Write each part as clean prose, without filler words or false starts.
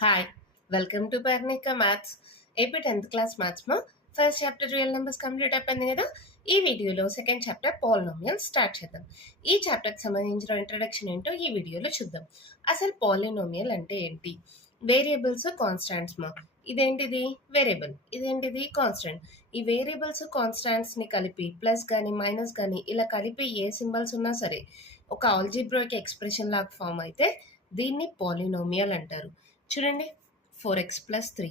Hi, welcome to Parnika Maths. AP 10th class maths ma first chapter real numbers complete అయిపోయింది కదా. ఈ వీడియోలో second chapter polynomial start చేద్దాం. ఈ చాప్టర్కి సంబంధించిన ఇంట్రడక్షన్ ఏంటో ఈ వీడియోలో చూద్దాం. అసలు పాలినోమియల్ అంటే ఏంటి? వేరియబుల్స్ కాన్స్టాంట్స్ మా ఇదేంటిది వేరియబుల్, ఇదేంటిది కాన్స్టాంట్. ఈ వేరియబుల్స్ కాన్స్టాంట్స్ని కలిపి ప్లస్ కానీ మైనస్ కానీ ఇలా కలిపి ఏ సింబల్స్ ఉన్నా సరే ఒక ఆల్జీబ్రాయిక్ ఎక్స్ప్రెషన్ లాగా ఫామ్ అయితే దీన్ని పాలినోమియల్ అంటారు. చూడండి, 4x+3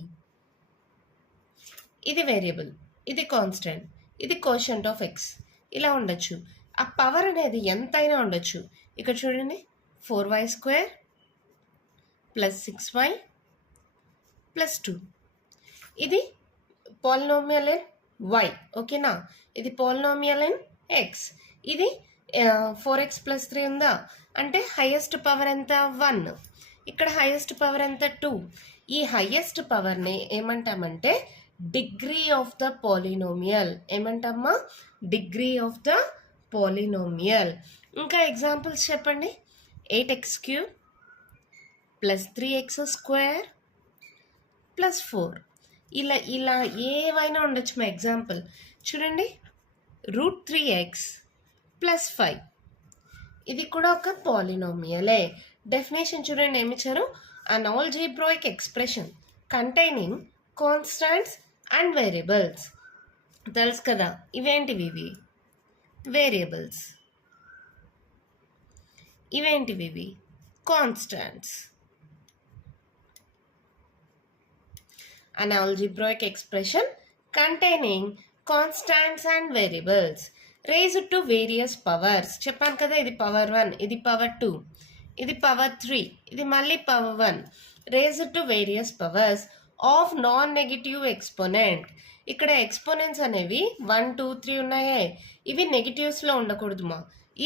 ఇది వేరియబుల్, ఇది కాన్స్టెంట్, ఇది కోషంట్ ఆఫ్ ఎక్స్. ఇలా ఉండొచ్చు. ఆ పవర్ అనేది ఎంతైనా ఉండొచ్చు. ఇక్కడ చూడండి, 4y² + 6y + 2 ఇది పాలినోమియల్ ఇన్ y. ఓకేనా? ఇది పాలినోమియల్ ఇన్ x. ఇది 4x+3 ఉందా అంటే హైయెస్ట్ పవర్ ఎంత 1. ఇక్కడ హైయెస్ట్ పవర్ ఎంత 2. ఈ హైయెస్ట్ పవర్ని ఏమంటామంటే డిగ్రీ ఆఫ్ ద పాలినోమియల్. ఏమంటామా? Degree of the polynomial. ఇంకా ఎగ్జాంపుల్స్ చెప్పండి. 8x³ + 3x² + 4 ఇలా ఇలా ఏవైనా ఉండొచ్చు. మా ఎగ్జాంపుల్ చూడండి, √3x + 5 ఇది కూడా ఒక పాలినోమియలే. డెఫినేషన్ చూడండి ఏమి ఇచ్చారు. An algebraic expression containing constants and variables. తెలుసు కదా, ఇవేంటివి? ఇవి వేరియబుల్స్, ఇవేంటివి? ఇవి constants. An algebraic expression containing constants and variables raised to various powers. చెప్పాను కదా, ఇది పవర్ 1, ఇది పవర్ 2, ఇది పవర్ 3, ఇది మళ్ళీ power 1. Raised to various powers of non negative exponent. ఇక్కడ ఎక్స్పోనెంట్స్ అనేవి 1, 2, 3 ఉన్నాయే, ఇవి నెగిటివ్స్లో ఉండకూడదు మా.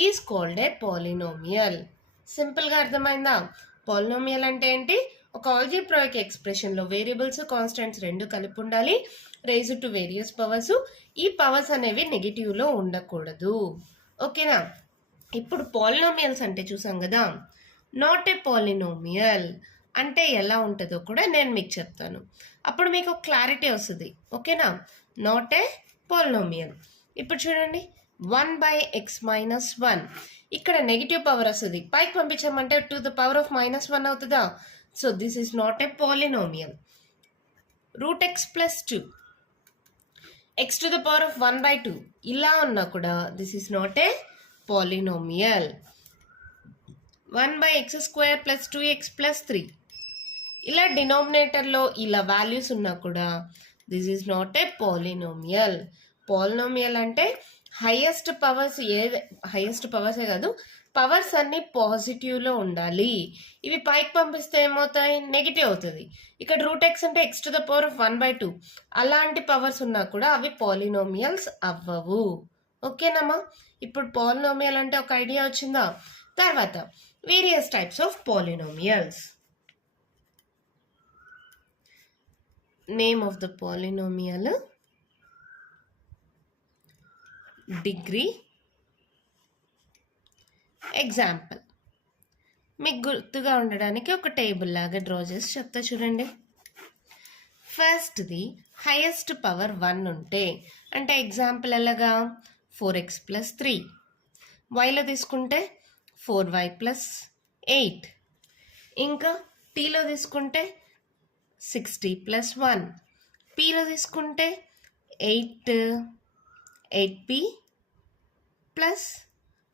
Is called a polynomial. సింపుల్గా అర్థమైందా? పాలినోమియల్ అంటే ఏంటి? ఒక ఆల్జీబ్రాయిక్ ఎక్స్ప్రెషన్లో వేరియబుల్స్ కాన్స్టెంట్స్ రెండు కలిపి ఉండాలి, రేజ్డ్ టు వేరియస్ పవర్స్. ఈ పవర్స్ అనేవి నెగిటివ్లో ఉండకూడదు. ఓకేనా? ఇప్పుడు పాలినోమియల్స్ అంటే చూసాం కదా. నాట్ ఏ పాలినోమియల్ అంటే ఎలా ఉంటుందో కూడా నేను మీకు చెప్తాను. అప్పుడు మీకు క్లారిటీ వస్తుంది. ఓకేనా? Not a polynomial. ఇప్పుడు చూడండి, 1/x-1 ఇక్కడ నెగిటివ్ పవర్ వస్తుంది. పైకి పంపించామంటే టు ద పవర్ ఆఫ్ -1 అవుతుందా? So this is not a polynomial. √x+2 x to the power of 1/2 ఇలా ఉన్నా కూడా this is not a polynomial. 1/x² + 2x + 3 ఇలా డినామినేటర్లో ఇలా వాల్యూస్ ఉన్నా కూడా this is not a polynomial. Polynomial అంటే హైయెస్ట్ పవర్సే కాదు, పవర్స్ అన్ని పాజిటివ్లో ఉండాలి. ఇవి పైకి పంపిస్తే ఏమవుతాయి? నెగిటివ్ అవుతుంది. ఇక్కడ √x అంటే x to the power of 1/2 అలాంటి పవర్స్ ఉన్నా కూడా అవి పాలినోమియల్స్ అవ్వవు. ఓకేనమ్మా? ఇప్పుడు పాలినోమియల్ అంటే ఒక ఐడియా వచ్చిందా? తర్వాత various types of polynomials. Name of the polynomial, degree, example. మీకు గుర్తుగా ఉండడానికి ఒక టేబుల్ లాగా డ్రా చేసి చెప్తా చూడండి. ఫస్ట్ది హైయెస్ట్ పవర్ 1 ఉంటే అంటే ఎగ్జాంపుల్ ఎలాగా 4x+3. వైలో తీసుకుంటే 4y + 8. ఇంకా టీలో తీసుకుంటే 60+1. పీలో తీసుకుంటే 8p ప్లస్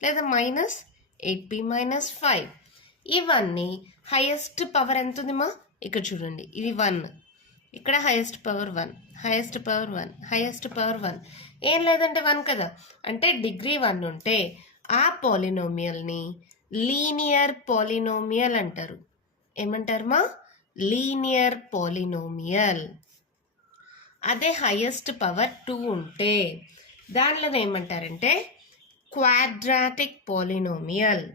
లేదా -8p - 5. ఇవన్నీ హైయెస్ట్ పవర్ ఎంత ఉంది మా? ఇక్కడ చూడండి, ఇది 1, ఇక్కడ highest power 1, highest power 1, highest power 1. ఏం లేదంటే 1 కదా. అంటే డిగ్రీ 1 ఉంటే ఆ పాలినోమియల్ని లీనియర్ పాలినోమియల్ అంటారు. ఏమంటారు మా? Linear polynomial. అదే హైయెస్ట్ పవర్ 2 ఉంటే దానిలో ఏమంటారంటే quadratic polynomial.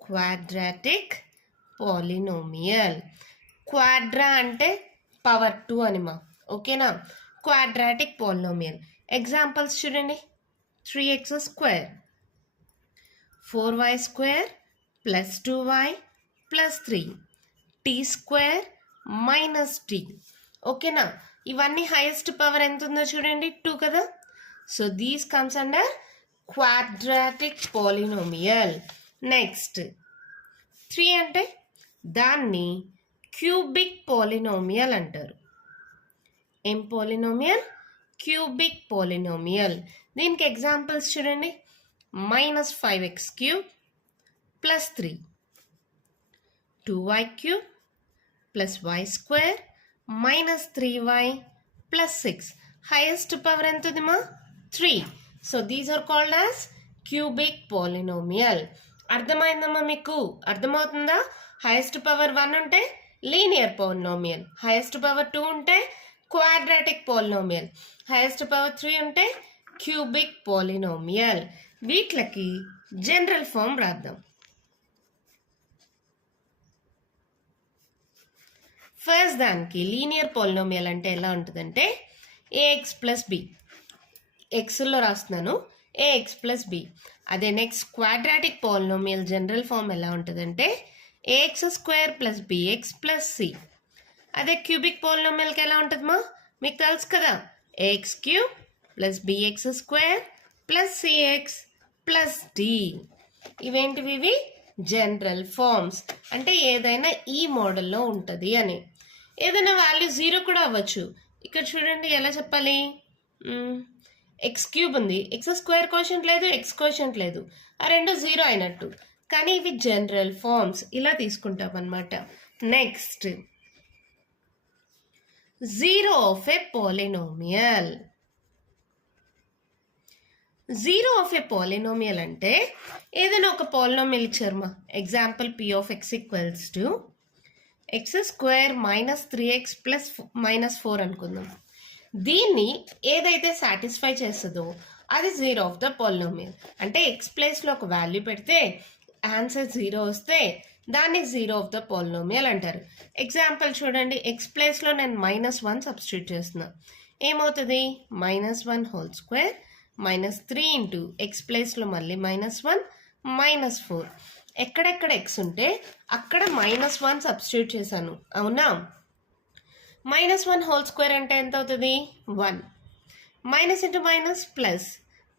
Quadratic polynomial. Quadra అంటే పవర్ 2 అని మా. ఓకేనా? Quadratic polynomial. ఎగ్జాంపుల్స్ చూడండి, 3x², 4y² + 2y + 3 tea square minus tea. ఓకేనా? ఇవన్నీ హైయెస్ట్ పవర్ ఎంత ఉందో చూడండి, 2 కదా. So these comes under quadratic polynomial. Next 3 అంటే దాన్ని క్యూబిక్ పాలినోమియల్ అంటారు. ఏం పాలినోమియల్? Cubic polynomial. దీనికి ఎగ్జాంపుల్స్ చూడండి, -5x³ + 3, 2y³ + y² -3y + 6. Highest power ఎంత ఉంది మా? 3. So these are called as cubic polynomial. అర్థమైందమ్మా మీకు? అర్థమవుతుందా? హైయెస్ట్ పవర్ 1 ఉంటే లీనియర్ పాలినోమియల్, హైయెస్ట్ పవర్ 2 ఉంటే క్వాడ్రాటిక్ పాలినోమియల్, హైయెస్ట్ పవర్ 3 ఉంటే క్యూబిక్ పాలినోమియల్. వీటికి జనరల్ ఫామ్ రాద్దాం. ఫస్ట్ దానికి లీనియర్ పాలినోమియల్ అంటే ఎలా ఉంటుందంటే ax + b, ఎక్స్లో రాస్తున్నాను ax + b. అదే next quadratic polynomial general form ఎలా ఉంటుందంటే ax² + bx + c. అదే క్యూబిక్ పాలినోమియల్కి ఎలా ఉంటుందమ్మా? మీకు తెలుసు కదా, ax³ + bx² + cx + d. ఇవేంటివి? ఇవి జనరల్ ఫార్మ్స్. అంటే ఏదైనా ఈ మోడల్లో ఉంటుంది అని. ఏదైనా వాల్యూ 0 కూడా అవ్వచ్చు. ఇక్కడ చూడండి ఎలా చెప్పాలి, x³ ఉంది, x² కోషంట్ లేదు, x కోషంట్ లేదు, ఆ రెండు 0 అయినట్టు. కానీ ఇవి జనరల్ ఫార్మ్స్, ఇలా తీసుకుంటాం అన్నమాట. Next 0 of A polynomial. 0 of A polynomial అంటే ఏదైనా ఒక polynomial ఇచ్చారమ్మా. Example p(x) = x² - 3x + -4 అనుకుందాం. దీన్ని ఏదైతే సాటిస్ఫై చేస్తుందో అది 0 ఆఫ్ ద పాలినోమియల్. అంటే x ప్లేస్లో ఒక వాల్యూ పెడితే ఆన్సర్ 0 వస్తే దాన్ని 0 ఆఫ్ ద పాలినోమియల్ అంటారు. ఎగ్జాంపుల్ చూడండి, x ప్లేస్లో నేను -1 సబ్స్టిట్యూట్ చేస్తున్నా. ఏమవుతుంది? -1² -3 ఇంటూ x ప్లేస్లో మళ్ళీ -1 -4. ఎక్కడెక్కడ x ఉంటే అక్కడ -1 సబ్స్టిట్యూట్ చేశాను, అవునా? -1² అంటే ఎంత అవుతుంది? 1. Minus into minus plus,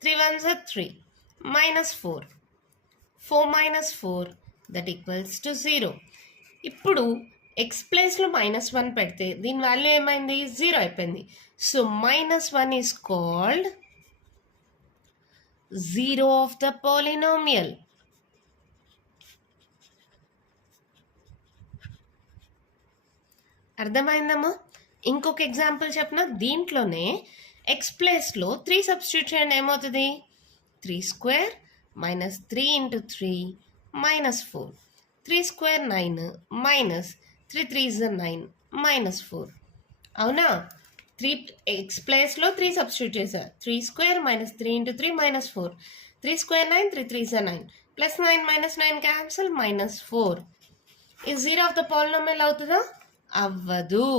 3 1s are 3, -4, 4 - 4 that equals to 0. ఇప్పుడు ఎక్స్ ప్లేస్లో -1 పెడితే దీని వాల్యూ ఏమైంది? 0 అయిపోయింది. So -1 is called 0 of the polynomial. అర్థమైందమ్మా? ఇంకొక ఎగ్జాంపుల్ చెప్పిన, దీంట్లోనే ఎక్స్ ప్లేస్లో 3 సబ్స్టిట్యూట్ చేయండి, ఏమవుతుంది? 3² -3 ఇంటూ 3 -4, 3² 9 మైనస్ 3 3s 9 -4. అవునా? 3 ఎక్స్ ప్లేస్లో 3 సబ్స్టిట్యూట్ చేశారు. 3² -3 ఇంటూ 3 -4, 3² 9, 3 3s 9, ప్లస్ 9 -9 క్యాన్సిల్ -4. ఇది 0 ఆఫ్ ద పాలినోమియల్ అవుతుందా? అవ్వదు.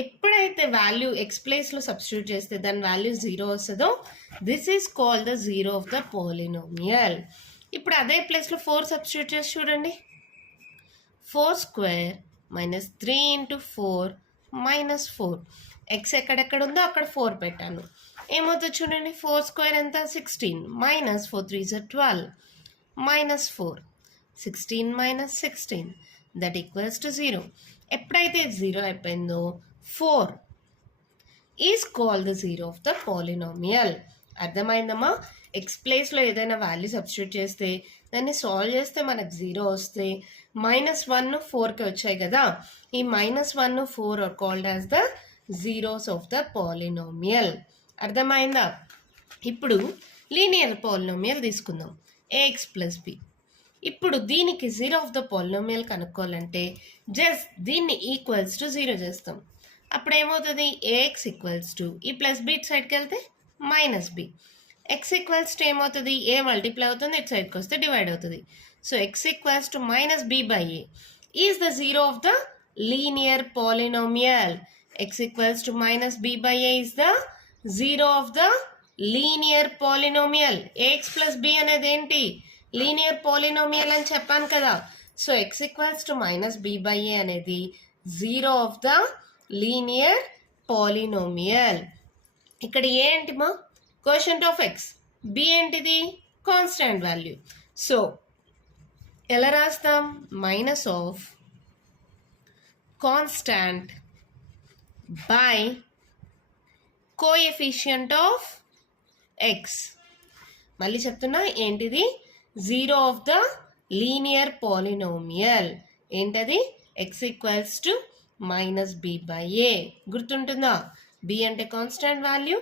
ఎప్పుడైతే వాల్యూ ఎక్స్ ప్లేస్లో సబ్స్టిట్యూట్ చేస్తే దాని వాల్యూ 0 వస్తుందో this is called the 0 of the polynomial. ఇప్పుడు అదే ప్లేస్లో 4 సబ్స్టిట్యూట్ చేసి చూడండి. 4² -3 ఇంటూ 4 -4. ఎక్స్ ఎక్కడెక్కడ ఉందో అక్కడ 4 పెట్టాను. ఏమవుతుంది చూడండి, 4² ఎంత? 16 -4 3s are 12 -4, 16 - 16 that equals to 0. ఎప్పుడైతే 0 అయిపోయిందో 4 is called the 0 of the polynomial. అర్థమైందమ్మా? ఎక్స్ ప్లేస్లో ఏదైనా వాల్యూ సబ్స్టిట్యూట్ చేస్తే దాన్ని సాల్వ్ చేస్తే మనకు 0 వస్తే -1 4కి వచ్చాయి కదా, ఈ -1 4 are called as the zeros of the polynomial. అర్థమైందా? ఇప్పుడు లీనియర్ పాలినోమియల్ తీసుకుందాం, ax + b. ఇప్పుడు దీనికి 0 ఆఫ్ ద పాలినోమియల్ కనుక్కోవాలంటే జస్ట్ దీన్ని ఈక్వల్స్ టు 0 చేస్తాం. అప్పుడు ఏమవుతుంది? ax = ఈ ప్లస్ b ఇటు సైడ్కి వెళ్తే -b, x = ఏమవుతుంది? a మల్టిప్లై అవుతుంది, ఇటు సైడ్కి వస్తే డివైడ్ అవుతుంది. So x = -b/a is the 0 of the linear polynomial. x = -b/a is the 0 of the linear polynomial. ax + b అనేది ఏంటి? లీనియర్ పాలినోమియల్ అని చెప్పాను కదా. So x equals to minus b by a అనేది zero of the linear polynomial. ఇక్కడ a ఏంటి మా quotient of x, b ఏంటిది కాన్స్టాంట్ వాల్యూ. సో ఎలా రాస్తాం, minus of constant by coefficient of x. మళ్ళీ చెప్తున్నా ఏంటిది, zero of the linear polynomial. ఏంటది, x equals to minus b by a. గుర్తుంటుందా, బి అంటే కాన్స్టాంట్ వాల్యూ,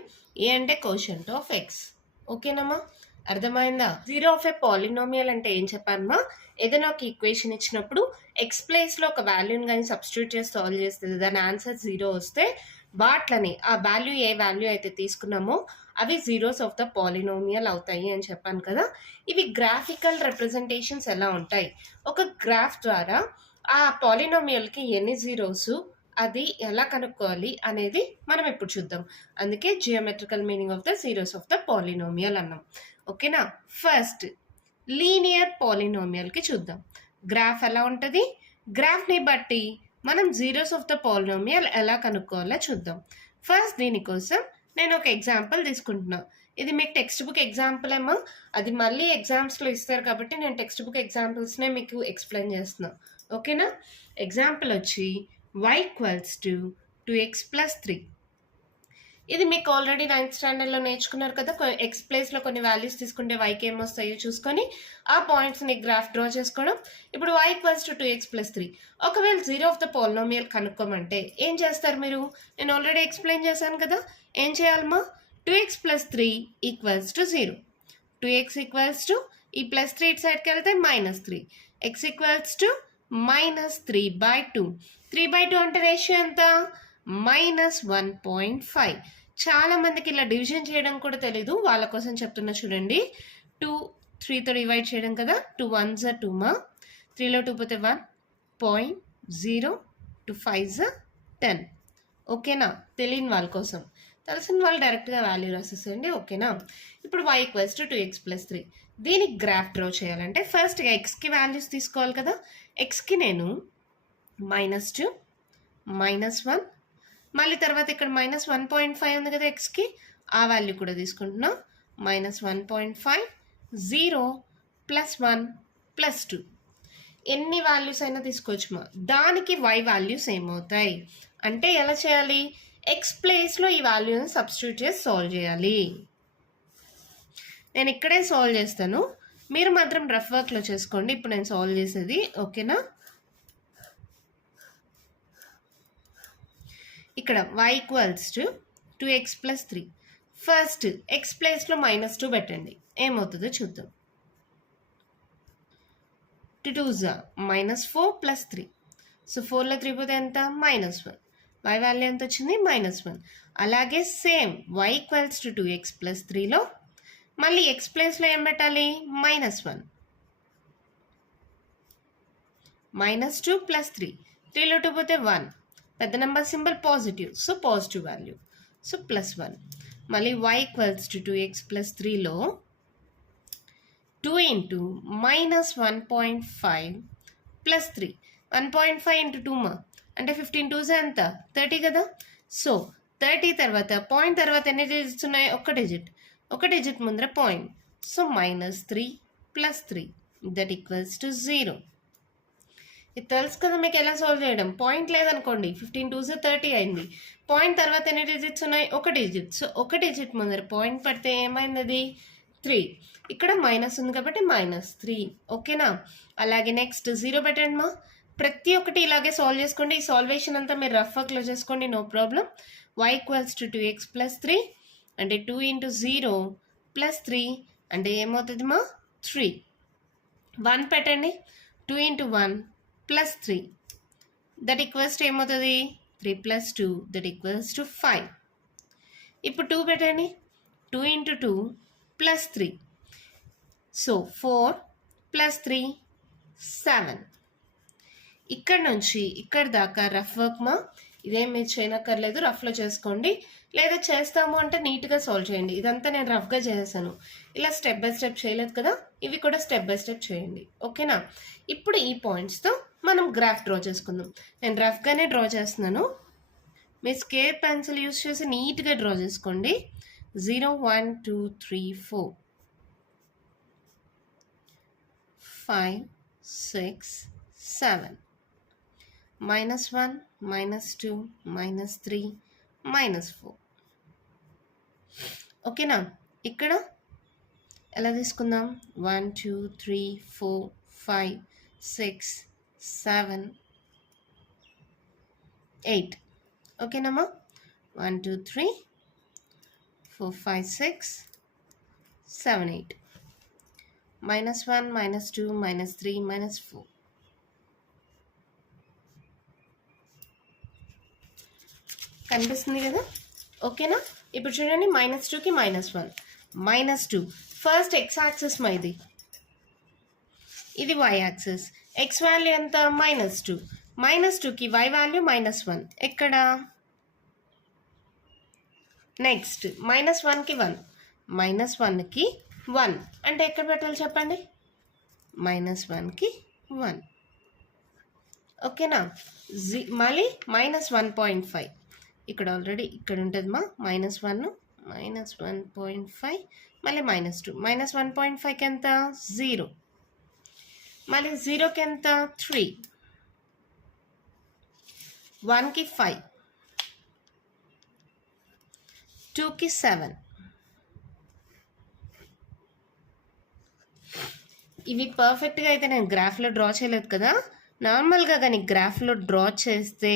ఏ అంటే కోషంట్ ఆఫ్ ఎక్స్. ఓకేనమ్మా, అర్థమైందా? జీరో ఆఫ్ ఏ పాలినోమియల్ అంటే ఏం చెప్పానమ్మా, ఏదైనా ఒక ఈక్వేషన్ ఇచ్చినప్పుడు ఎక్స్ ప్లేస్లో ఒక వాల్యూని కానీ సబ్స్టిట్యూట్ చేసి సాల్వ్ చేస్తుంది, దాని ఆన్సర్ జీరో వస్తే వాట్లని ఆ వాల్యూ ఏ వాల్యూ అయితే తీసుకున్నామో అవి జీరోస్ ఆఫ్ ద పాలినోమియల్ అవుతాయి అని చెప్పాను కదా. ఇవి గ్రాఫికల్ రిప్రజెంటేషన్స్ ఎలా ఉంటాయి, ఒక గ్రాఫ్ ద్వారా ఆ పాలినోమియల్కి ఎన్ని జీరోస్ అది ఎలా కనుక్కోవాలి అనేది మనం ఇప్పుడు చూద్దాం. అందుకే geometrical meaning of the zeros of the polynomial అన్నాం. ఓకేనా, ఫస్ట్ లీనియర్ పాలినోమియల్కి చూద్దాం. గ్రాఫ్ ఎలా ఉంటుంది, గ్రాఫ్ని బట్టి మనం జీరోస్ ఆఫ్ ద పాలినోమియల్ ఎలా కనుక్కోవాలో చూద్దాం. ఫస్ట్ దీనికోసం నేను ఒక ఎగ్జాంపుల్ తీసుకుంటున్నా. ఇది మీకు టెక్స్ట్ బుక్ ఎగ్జాంపుల్ ఏమో, అది మళ్ళీ ఎగ్జామ్స్లో ఇస్తారు కాబట్టి నేను టెక్స్ట్ బుక్ ఎగ్జాంపుల్స్నే మీకు ఎక్స్ప్లెయిన్ చేస్తున్నా. ఓకేనా, ఎగ్జాంపుల్ వచ్చి y ఈక్వల్స్ టు 2x + 3. ఇది మీకు ఆల్రెడీ 9th స్టాండర్డ్లో నేర్చుకున్నారు కదా. ఎక్స్ ప్లేస్లో కొన్ని వాల్యూస్ తీసుకుంటే వైకి ఏమొస్తాయో చూసుకొని ఆ పాయింట్స్ని గ్రాఫ్ డ్రా చేసుకోవడం. ఇప్పుడు y ఈక్వల్స్ టు 2x + 3. ఒకవేళ జీరో ఆఫ్ ద పాలినోమియల్ కనుక్కోమంటే ఏం చేస్తారు మీరు, నేను ఆల్రెడీ ఎక్స్ప్లెయిన్ చేశాను కదా. ఏం చేయాలమ్మా, 2x + 3 = 0. 2x ఈక్వల్స్ టు ఈ +3 ఇటు సైడ్కి వెళ్తే -3. x equals to -3/2. 3/2 అంటే రేషియో ఎంత, -1.5. చాలా మందికి ఇలా డివిజన్ చేయడం కూడా తెలీదు, వాళ్ళ కోసం చెప్తున్నా చూడండి. 2 3తో డివైడ్ చేయడం కదా, 2 1s are 2 మా, 3లో 2 పోతే 1, 0.0, 2 5s are 10. ఓకేనా, తెలియని వాళ్ళ కోసం, తెలిసిన వాళ్ళు డైరెక్ట్గా వాల్యూ రాసేసేయండి. ఓకేనా, ఇప్పుడు y ఈక్వల్స్ టు 2x + 3. దీనికి గ్రాఫ్ డ్రా చేయాలంటే ఫస్ట్ ఎక్స్కి వాల్యూస్ తీసుకోవాలి కదా. ఎక్స్కి నేను -2, -1, మళ్ళీ తర్వాత ఇక్కడ -1.5 ఉంది కదా ఎక్స్కి, ఆ వాల్యూ కూడా తీసుకుంటున్నా. -1.5, 0, +1, +2. ఎన్ని వాల్యూస్ అయినా తీసుకోవచ్చు మా. దానికి y వాల్యూస్ ఏమవుతాయి అంటే ఎలా చేయాలి, ఎక్స్ ప్లేస్లో ఈ వాల్యూని సబ్స్టిట్యూట్ చేసి సాల్వ్ చేయాలి. నేను ఇక్కడే సాల్వ్ చేస్తాను, మీరు మాత్రం రఫ్ వర్క్లో చేసుకోండి. ఇప్పుడు నేను సాల్వ్ చేసేది. ఓకేనా, ఇక్కడ y equals to 2x + 3. First X ప్లేస్లో -2 పెట్టండి, ఏమవుతుందో చూద్దాం. 2 2s are -4 + 3. సో 4లో 3 పోతే ఎంత, -1. y వాల్యూ ఎంత వచ్చింది, -1. అలాగే same y equals to 2x + 3లో మళ్ళీ ఎక్స్ ప్లేస్లో ఏం పెట్టాలి, -1. -2 + 3. 3లో 2 పోతే 1. పెద్ద number symbol positive, so positive value, so +1. మళ్ళీ y ఈక్వల్స్ టు 2x + 3లో 2 × -1.5 + 3. 1.5 × 2 మా, అంటే 15 2s ఎంత, 30 కదా. సో 30 తర్వాత పాయింట్ తర్వాత ఎన్ని డిజిట్స్ ఉన్నాయి, ఒక డిజిట్ ముందర పాయింట్, సో -3 + 3 = 0. ఇది తెలుసు కదా మీకు ఎలా సాల్వ్ చేయడం. పాయింట్ లేదనుకోండి, 15 2s 30 అయింది. పాయింట్ తర్వాత ఎన్ని డిజిట్స్ ఉన్నాయి, ఒక డిజిట్, సో ఒక డిజిట్ ముందర పాయింట్ పడితే ఏమైంది, అది 3. ఇక్కడ మైనస్ ఉంది కాబట్టి -3. ఓకేనా, అలాగే నెక్స్ట్ 0 పెట్టండి మా. ప్రతి ఒక్కటి ఇలాగే సాల్వ్ చేసుకోండి. ఈ సాల్వేషన్ అంతా మీరు రఫ్ వర్క్లో చేసుకోండి, no problem. y equals to 2x + 3 అంటే 2 × 0 + 3 అంటే ఏమవుతుంది మా, 3. 1 పెట్టండి, 2 × 1 + 3 = ఏమవుతుంది, 3 + 2 = 5. ఇప్పుడు 2 పెట్టండి, 2 × 2 + 3, సో 4 + 3 7. ఇక్కడ నుంచి ఇక్కడ దాకా రఫ్ వర్క్ మా, ఇదేం మీరు చేయనక్కర్లేదు, రఫ్లో చేసుకోండి. లేదా చేస్తాము అంటే నీట్గా సాల్వ్ చేయండి. ఇదంతా నేను రఫ్గా చేసేసాను. ఇలా స్టెప్ బై స్టెప్ చేయలేదు కదా, ఇవి కూడా స్టెప్ బై స్టెప్ చేయండి. ఓకేనా? ఇప్పుడు ఈ పాయింట్స్తో మనం గ్రాఫ్ డ్రా చేసుకుందాం. నేను రఫ్గానే డ్రా చేస్తున్నాను. మీ స్కేల్ పెన్సిల్ యూస్ చేసి నీట్గా డ్రా చేసుకోండి. 0 1 2 3 4 5 6 7 -1 -2 -3 -4. ఓకేనా? ఇక్కడ ఎలా తీసుకుందాం? 1 2 3 4 5 6 7 8. ఓకేనమ్మా? 1 2 3 4 5 6 7 8. -1 -2 -3 -4. కనిపిస్తుంది కదా? ఓకేనా? ఇప్పుడు చూడండి, -2కి -1 -2 ఫస్ట్ x యాక్సిస్ ఇది, ఇది y యాక్సిస్. x వాల్యూ ఎంత? -2. -2కి y వాల్యూ -1. ఎక్కడ? నెక్స్ట్ -1కి 1, -1కి 1 అంటే ఎక్కడ పెట్టాలి చెప్పండి? -1కి 1. ఓకేనా? మళ్ళీ -1.5 ఇక్కడ ఆల్రెడీ ఇక్కడ ఉంటుంది మా -1 -1.5 మళ్ళీ -2. -1.5కి ఎంత? 0. మళ్ళీ 0కి ఎంత? 3. 1కి 5, 2కి 7. ఇవి పర్ఫెక్ట్గా అయితే నేను గ్రాఫ్లో డ్రా చేయలేదు కదా. నార్మల్గా కానీ గ్రాఫ్లో డ్రా చేస్తే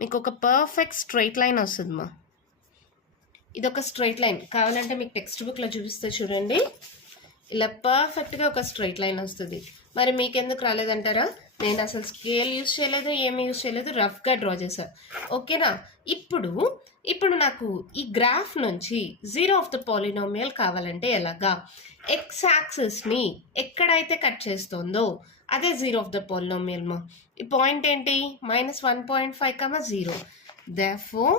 మీకు ఒక పర్ఫెక్ట్ స్ట్రైట్ లైన్ వస్తుంది మా. ఇది ఒక స్ట్రైట్ లైన్. కావాలంటే మీకు టెక్స్ట్ బుక్లో చూపిస్తే చూడండి, ఇలా పర్ఫెక్ట్గా ఒక స్ట్రైట్ లైన్ వస్తుంది. మరి మీకు ఎందుకు రాలేదంటారా? నేను అసలు స్కేల్ యూజ్ చేయలేదు, ఏమి యూజ్ చేయలేదు, రఫ్గా డ్రా చేశాను. ఓకేనా? ఇప్పుడు నాకు ఈ గ్రాఫ్ నుంచి జీరో ఆఫ్ ద పాలినోమియల్ కావాలంటే ఎలాగా? ఎక్స్ యాక్సిస్ని ఎక్కడైతే కట్ చేస్తుందో అదే జీరో ఆఫ్ ద పాలినోమియల్ మా. ఈ పాయింట్ ఏంటి? -1.5, 0. therefore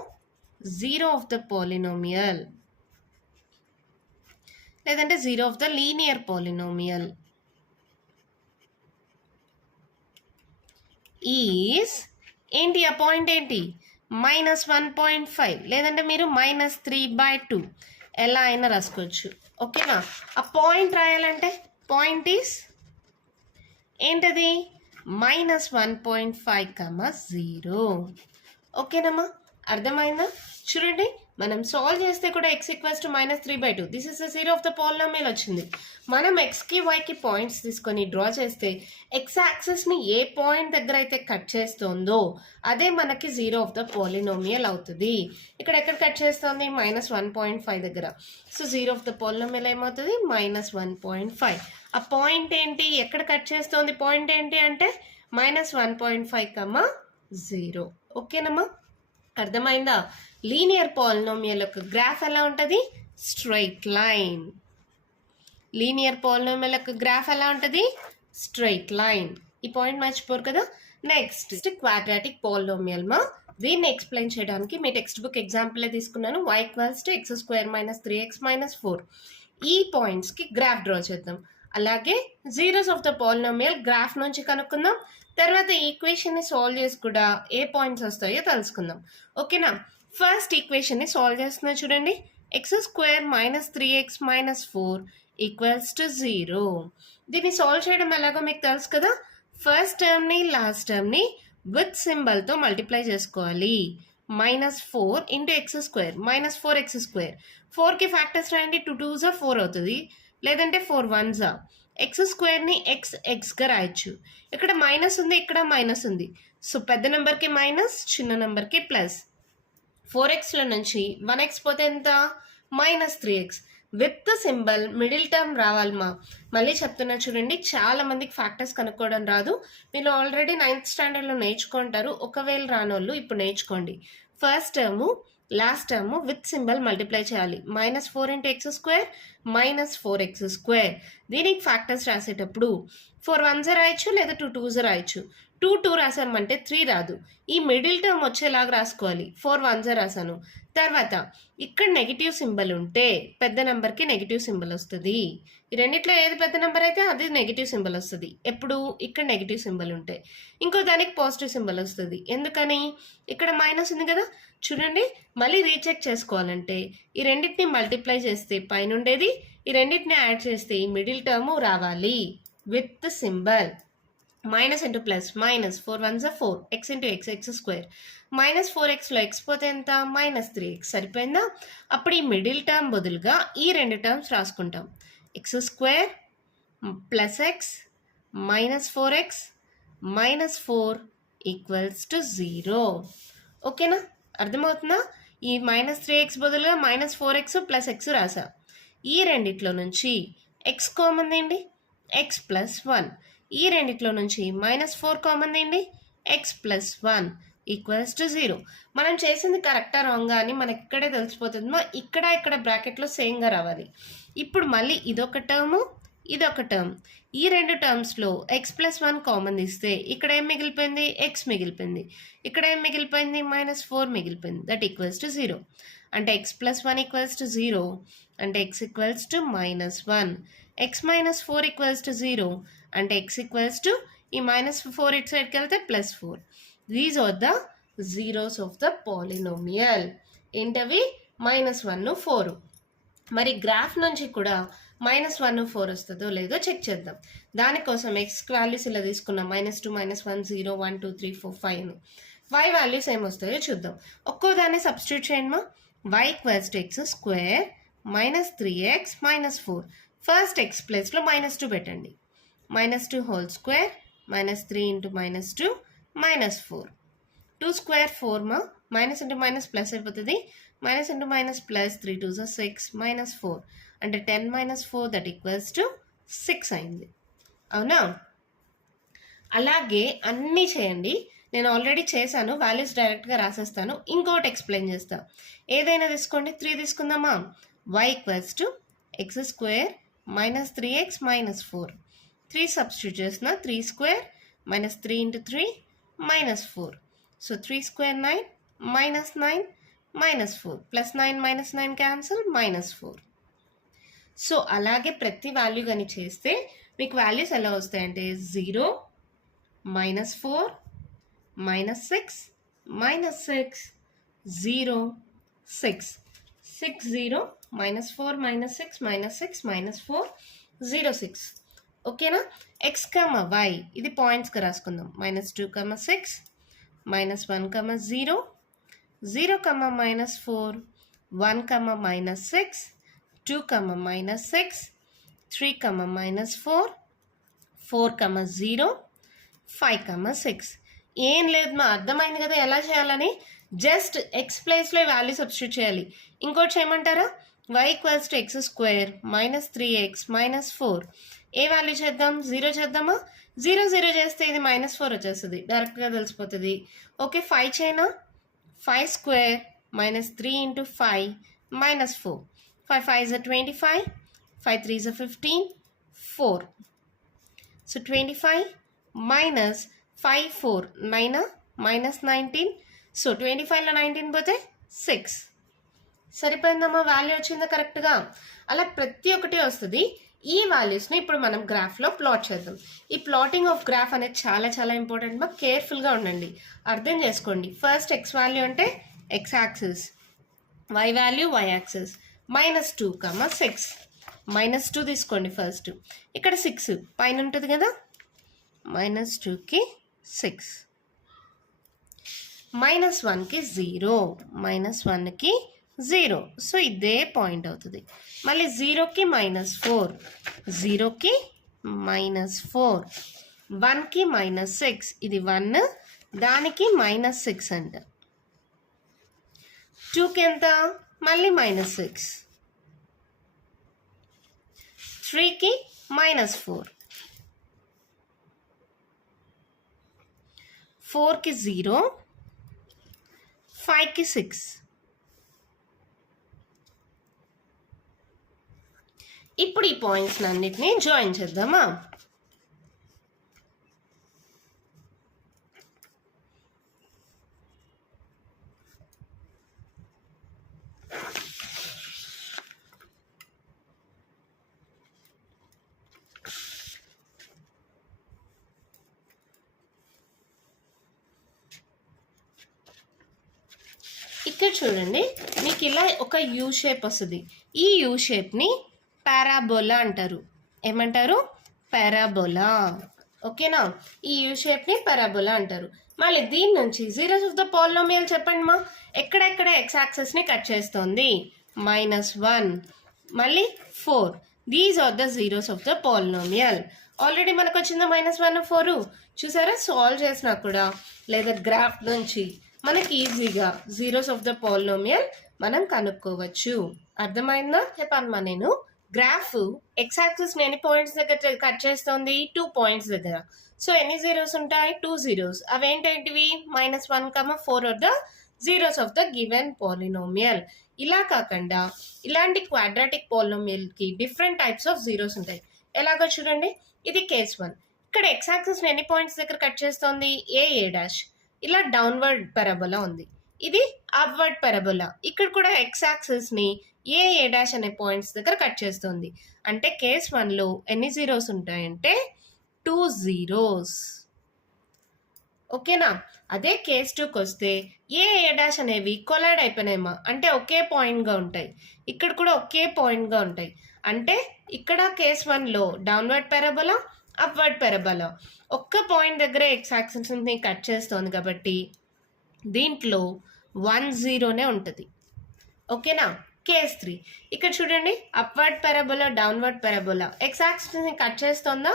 zero of the polynomial లేదంటే zero of the linear polynomial is ఏంటి? ఆ పాయింట్ ఏంటి? -1.5 లేదంటే మీరు -3/2 ఎలా అయినా రాసుకోవచ్చు. ఓకేనా? ఆ పాయింట్ రాయాలంటే పాయింట్ ఈజ్ ఏంటది? -1.5, 0. ఓకేనమ్మా? అర్థమైందా? చూడండి, మనం సాల్వ్ చేస్తే కూడా x = -3/2. This is the zero of the polynomial వచ్చింది. మనం ఎక్స్కి వైకి పాయింట్స్ తీసుకొని డ్రా చేస్తే ఎక్స్ యాక్సిస్ని ఏ పాయింట్ దగ్గర అయితే కట్ చేస్తుందో అదే మనకి జీరో ఆఫ్ ద పాలినోమియల్ అవుతుంది. ఇక్కడ ఎక్కడ కట్ చేస్తుంది? -1.5 దగ్గర. So zero of the polynomial ఏమవుతుంది? -1.5. ఆ పాయింట్ ఏంటి? ఎక్కడ కట్ చేస్తుంది పాయింట్ ఏంటి అంటే -1.5, 0. ఓకేనమ్మా? అర్థమైందా? లీనియర్ పాలినోమియల్ యొక్క గ్రాఫ్ ఎలా ఉంటుంది? Straight line. లీనియర్ పాలినోమియల్ యొక్క గ్రాఫ్ ఎలా ఉంటుంది? Straight line. ఈ పాయింట్ మర్చిపోరు కదా. నెక్స్ట్ క్వాడ్రాటిక్ పాలినోమియల్ మా. దీన్ని ఎక్స్ప్లెయిన్ చేయడానికి మీ టెక్స్ట్ బుక్ ఎగ్జాంపుల్ తీసుకున్నాను. y = x² - 3x - 4. ఈ పాయింట్స్కి గ్రాఫ్ డ్రా చేద్దాం. అలాగే zeros of the polynomial graph నుంచి కనుక్కుందాం. తర్వాత ఈక్వేషన్ని సాల్వ్ చేసి కూడా ఏ పాయింట్స్ వస్తాయో తెలుసుకుందాం. ఓకేనా? ఫస్ట్ ఈక్వేషన్ని సాల్వ్ చేస్తున్నా చూడండి. x² - 3x - 4 = 0. దీన్ని సాల్వ్ చేయడం ఎలాగో మీకు తెలుసు కదా. ఫస్ట్ టర్మ్ని లాస్ట్ టర్మ్ని విత్ సింబల్తో మల్టిప్లై చేసుకోవాలి. -4 × x², -4x². 4కి ఫ్యాక్టర్స్ రాయండి. 2 2s 4 అవుతుంది, లేదంటే 4 1s. x²ని xగా రాయొచ్చు. ఇక్కడ మైనస్ ఉంది, ఇక్కడ మైనస్ ఉంది. సో పెద్ద నెంబర్కి మైనస్, చిన్న నెంబర్కి ప్లస్. 4xలో నుంచి 1x పోతే ఎంత? -3x. With symbol middle term రావాలి మా. మళ్ళీ చెప్తున్నా చూడండి, చాలా మందికి ఫ్యాక్టర్స్ కనుక్కోవడం రాదు. మీరు ఆల్రెడీ 9th స్టాండర్డ్లో నేర్చుకుంటారు. ఒకవేళ రానోళ్ళు ఇప్పుడు నేర్చుకోండి. First term last term with symbol multiply చేయాలి. -4 × x² -4x². దీనికి ఫ్యాక్టర్స్ రాసేటప్పుడు 4 1s రాయొచ్చు, లేదా 2 2s రాయొచ్చు. 2 రాసామంటే 3 రాదు. ఈ మిడిల్ టర్మ్ వచ్చేలాగా రాసుకోవాలి. 4 1 రాసాను. తర్వాత ఇక్కడ నెగిటివ్ సింబల్ ఉంటే పెద్ద నెంబర్కి నెగిటివ్ సింబల్ వస్తుంది. ఈ రెండిట్లో ఏది పెద్ద నెంబర్ అయితే అది నెగిటివ్ సింబల్ వస్తుంది. ఎప్పుడు ఇక్కడ నెగిటివ్ సింబల్ ఉంటే. ఇంకో దానికి పాజిటివ్ సింబల్ వస్తుంది. ఎందుకని ఇక్కడ మైనస్ ఉంది కదా. చూడండి, మళ్ళీ రీచెక్ చేసుకోవాలంటే ఈ రెండింటిని మల్టిప్లై చేస్తే పైన ఉండేది, ఈ రెండింటిని యాడ్ చేస్తే ఈ మిడిల్ టర్మ్ రావాలి with symbol. Minus into plus minus 4 1 4 x into x x square minus 4xలో ఎక్స్ పోతే ఎంత -3x సరిపోయిందా. అప్పుడు ఈ మిడిల్ టర్మ్ బదులుగా ఈ రెండు టర్మ్స్ రాసుకుంటాం. X square plus X -4x -4 equals to 0. ఓకేనా, అర్థమవుతుందా. ఈ -3x బదులుగా -4x ప్లస్ ఎక్స్ రాసా. ఈ రెండిట్లో నుంచి ఎక్స్ కామన్ తీయండి, ఎక్స్ ప్లస్ 1. ఈ రెండిట్లో నుంచి -4 కామన్ తీయండి, ఎక్స్ ప్లస్ 1 ఈక్వల్స్ టు 0. మనం చేసింది కరెక్టా రాంగా అని మనకి ఇక్కడే తెలిసిపోతుంది. ఇక్కడ బ్రాకెట్లో సేమ్గా రావాలి. ఇప్పుడు మళ్ళీ ఇదొక టర్ము, ఇదొక టర్మ్. ఈ రెండు టర్మ్స్లో ఎక్స్ ప్లస్ 1 కామన్ తీస్తే ఇక్కడ ఏం మిగిలిపోయింది, ఎక్స్ మిగిలిపోయింది. ఇక్కడ ఏం మిగిలిపోయింది, -4 మిగిలిపోయింది. That equals to 0. అంటే ఎక్స్ ప్లస్ 1 ఈక్వల్స్ టు 0. అంటే X equals to -1. X -4 equals to 0. అంటే ఎక్స్ ఈక్వల్స్ టు ఈ -4 ఇటు సైడ్కి వెళ్తే +4. These are the zeros of the polynomial. ఏంటవి, -1 4. మరి గ్రాఫ్ నుంచి కూడా -1 4 వస్తుందో లేదో చెక్ చేద్దాం. దానికోసం ఎక్స్ వాల్యూస్ ఇలా తీసుకున్నాం. -2 -1 0 1 2 3 4 5. y వాల్యూస్ ఏమొస్తాయో చూద్దాం. ఒక్కో దాన్ని సబ్స్టిట్యూట్ చేయండి మా. y equals to X square -3x -4. First X ప్లేస్లో -2 పెట్టండి. -2 హోల్ స్క్వేర్ -3 ఇంటూ -2 -4. 2 స్క్వేర్ 4 మా. మైనస్ ఇంటూ మైనస్ ప్లస్ అయిపోతుంది. Minus into minus plus 3 2 6 -4. అంటే 10 - 4 దట్ ఈక్వల్స్ టు 6 అయింది. అవునా. అలాగే అన్నీ చేయండి. నేను ఆల్రెడీ చేశాను, వాల్యూస్ డైరెక్ట్గా రాసేస్తాను. ఇంకోటి ఎక్స్ప్లెయిన్ చేస్తా. ఏదైనా తీసుకోండి. 3 తీసుకుందామా. y equals to X square -3x -4. 3 substitute చేసిన. 3 square -3 into 3 -4. So 3 square 9 -9 -4 +9 -9 cancel -4. So అలాగే ప్రతి వాల్యూ కానీ చేస్తే మీకు వాల్యూస్ ఎలా వస్తాయంటే 0 -4 -6 -6 0 6 6 0 -4 -6 -6 -4 0 6. ఓకేనా. ఎక్స్ y ఇది పాయింట్స్గా రాసుకుందాం. -2 6 -1 0 0 -4 1 -6 2 -6 3 -4 4 0 5 6. ఏం లేదు మా, అర్థమైంది కదా ఎలా చేయాలని. జస్ట్ ఎక్స్ ప్లేస్లో వాల్యూ సబ్స్టిట్యూట్ చేయాలి. ఇంకోటి చేయమంటారా. y equals to X square -3x -4. A value చేద్దాం, 0 చేద్దామా. 0 0 చేస్తే ఇది -4 వచ్చేస్తుంది, డైరెక్ట్గా తెలిసిపోతుంది. ఓకే, 5 చేయనా. 5 square -3 into 5 -4. 5 5 25 5 3 15 4. So 25 minus 5 4 9 -19. So 25లో 19 పోతే 6. సరిపోయిందమ్మా, వాల్యూ వచ్చిందా కరెక్ట్గా. అలా ప్రతి ఒక్కటి వస్తుంది. ఈ వాల్యూస్ని ఇప్పుడు మనం గ్రాఫ్లో ప్లాట్ చేద్దాం. ఈ ప్లాటింగ్ ఆఫ్ గ్రాఫ్ అనేది చాలా చాలా ఇంపార్టెంట్ మా. కేర్ఫుల్గా ఉండండి, అర్థం చేసుకోండి. ఫస్ట్ ఎక్స్ వాల్యూ అంటే x axis, y value y axis. -2 6 -2 తీసుకోండి ఫస్ట్. ఇక్కడ 6 పైన ఉంటుంది కదా. -2కి 6 -1కి 0 -1కి 0. సో ఇదే పాయింట్ అవుతుంది. మళ్ళీ 0కి -4 0కి -4 1కి -6 ఇది 1 దానికి -6 అంట. 2కి ఎంత, మళ్ళీ -6. 3కి -4 4కి 0 5కి 6. ఇప్పుడు ఈ పాయింట్స్ అన్నిటినీ జాయిన్ చేద్దామా. ఇక్కడ చూడండి, మీకు ఇలా ఒక యూ షేప్ వస్తుంది. ఈ యూ షేప్ని పారాబోలా అంటారు. ఏమంటారు? పారాబోలా. ఓకేనా? ఈ యూ షేప్ని పారాబోలా అంటారు. మళ్ళీ దీని నుంచి జీరోస్ ఆఫ్ ద పాలినోమియల్ చెప్పండి మా. ఎక్కడెక్కడ ఎక్స్ యాక్సెస్ని కట్ చేస్తుంది? -1, మళ్ళీ 4. These are the zeros of the polynomial. Already మనకు వచ్చిందా -1, 4. చూసారా? సాల్వ్ చేసినా కూడా లేదా గ్రాఫ్ నుంచి మనకి ఈజీగా జీరోస్ ఆఫ్ ద పాలినోమియల్ మనం కనుక్కోవచ్చు. అర్థమైందా? చెప్పాను నేను. గ్రాఫ్ ఎక్స్ యాక్సిస్ ఎన్ని పాయింట్స్ దగ్గర కట్ చేస్తుంది? 2 పాయింట్స్ దగ్గర. సో ఎన్ని జీరోస్ ఉంటాయి? 2 జీరోస్. అవేంటేంటివి? -1, 4 are the zeros of the given polynomial. ఇలా కాకుండా ఇలాంటి క్వాడ్రాటిక్ పాలినోమియల్కి డిఫరెంట్ టైప్స్ ఆఫ్ జీరోస్ ఉంటాయి. ఎలాగో చూడండి, ఇది కేస్ 1. ఇక్కడ ఎక్స్ యాక్సిస్ ఎన్ని పాయింట్స్ దగ్గర కట్ చేస్తుంది? a ఇలా డౌన్వర్డ్ పారాబోలా ఉంది. ఇది అప్వర్డ్ పారాబోలా. ఇక్కడ కూడా ఎక్స్ యాక్సిస్ని a అనే పాయింట్స్ దగ్గర కట్ చేస్తుంది. అంటే కేస్ 1లో ఎన్ని జీరోస్ ఉంటాయంటే 2 జీరోస్. ఓకేనా? అదే కేస్ 2కి వస్తే a అనేవి కొలైడ్ అయిపోయినాయమ్మా. అంటే ఒకే పాయింట్గా ఉంటాయి. ఇక్కడ కూడా ఒకే పాయింట్గా ఉంటాయి. అంటే ఇక్కడ కేస్ 1లో డౌన్వర్డ్ పారాబోలా, అప్వర్డ్ పారాబోలా. ఒక్క పాయింట్ దగ్గర ఎక్స్ యాక్సిస్ని కట్ చేస్తుంది కాబట్టి దీంట్లో 1 జీరోనే ఉంటుంది. ఓకేనా? కేస్ 3 ఇక్కడ చూడండి, upward parabola, downward parabola. X యాక్సిస్ని కట్ చేస్తుందా?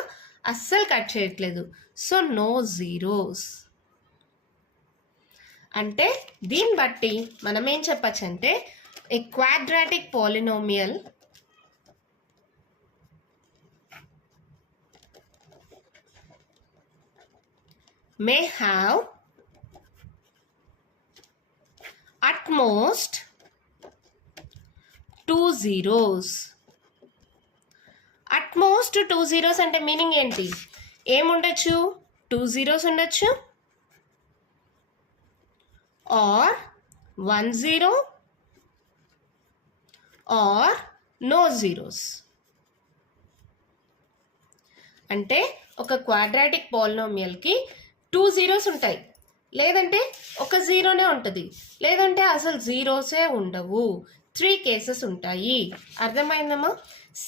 అస్సలు కట్ చేయట్లేదు. So no zeros. అంటే దీన్ని బట్టి మనం ఏం చెప్పచ్చు అంటే a quadratic polynomial may have at most 2 zeros. At most 2 zeros అంటే మీనింగ్ ఏంటి? ఏముండొచ్చు? 2 zeros ఉండొచ్చు, or 1 zero, or no zeros. అంటే ఒక క్వాడ్రాటిక్ పాలినోమియల్కి 2 జీరోస్ ఉంటాయి, లేదంటే ఒక జీరోనే ఉంటుంది, లేదంటే అసలు జీరోసే ఉండవు. 3 కేసెస్ ఉంటాయి. అర్థమైందమ్మా?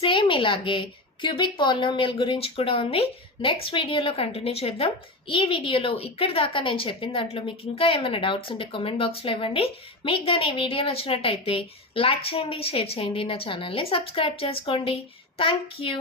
సేమ్ ఇలాగే క్యూబిక్ పాలినోమియల్ గురించి కూడా ఉంది. నెక్స్ట్ వీడియోలో కంటిన్యూ చేద్దాం. ఈ వీడియోలో ఇక్కడి దాకా నేను చెప్పిన దాంట్లో మీకు ఇంకా ఏమైనా డౌట్స్ ఉంటే కామెంట్ బాక్స్లో ఇవ్వండి. మీకు కానీ ఈ వీడియో నచ్చినట్టయితే లైక్ చేయండి, షేర్ చేయండి, నా ఛానల్ని సబ్స్క్రైబ్ చేసుకోండి. Thank you.